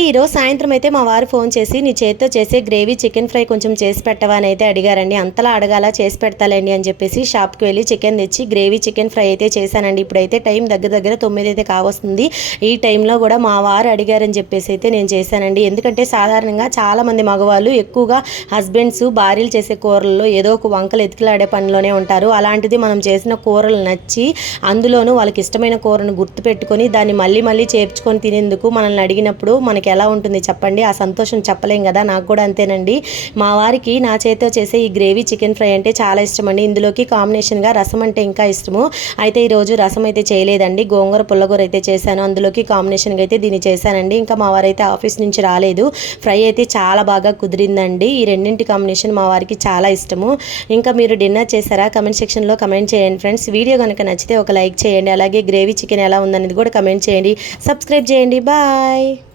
అండి ఈరోజు సాయంత్రం అయితే మా వారు ఫోన్ చేసి నీ చేతితో చేసే గ్రేవీ చికెన్ ఫ్రై కొంచెం చేసి పెట్టవా? అని అయితే అడిగారండి. అంతలా అడగాల? చేసి పెడతాలండి అని చెప్పేసి షాప్కి వెళ్ళి చికెన్ తెచ్చి గ్రేవీ చికెన్ ఫ్రై అయితే చేశానండి. ఇప్పుడైతే టైం దగ్గర దగ్గర తొమ్మిది అయితే కావస్తుంది. ఈ టైంలో కూడా మా వారు అడిగారని చెప్పేసి అయితే నేను చేశానండి. ఎందుకంటే సాధారణంగా చాలామంది మగవాళ్ళు ఎక్కువగా హస్బెండ్స్ భార్యలు చేసే కూరల్లో ఏదో ఒక వంకలు ఎతికిలాడే పనిలోనే ఉంటారు. అలాంటిది మనం చేసిన కూరలు నచ్చి అందులోనూ వాళ్ళకి ఇష్టమైన కూరను గుర్తుపెట్టుకొని దాన్ని మళ్ళీ మళ్ళీ చేర్చుకొని తినేందుకు మనల్ని అడిగినప్పుడు మనకి ఎలా ఉంటుంది చెప్పండి? ఆ సంతోషం చెప్పలేం కదా? నాకు కూడా అంతేనండి. మా వారికి నా చేతితో చేసే ఈ గ్రేవీ చికెన్ ఫ్రై అంటే చాలా ఇష్టం అండి ఇందులోకి కాంబినేషన్గా రసం అంటే ఇంకా ఇష్టము. అయితే ఈరోజు రసం అయితే చేయలేదండి. గోంగూర పుల్లగూర అయితే చేశాను. అందులోకి కాంబినేషన్గా అయితే దీన్ని చేశానండి. ఇంకా మా వారైతే ఆఫీస్ నుంచి రాలేదు. ఫ్రై అయితే చాలా బాగా కుదిరిందండి. ఈ రెండింటి కాంబినేషన్ మా వారికి చాలా ఇష్టము. ఇంకా మీరు డిన్నర్ చేశారా? కమెంట్ సెక్షన్లో కమెంట్ చేయండి ఫ్రెండ్స్ వీడియో కనుక నచ్చితే ఒక లైక్ చేయండి. అలాగే గ్రేవీ చికెన్ ఎలా ఉందనేది కూడా కమెంట్ చేయండి. సబ్స్క్రైబ్ చేయండి. బాయ్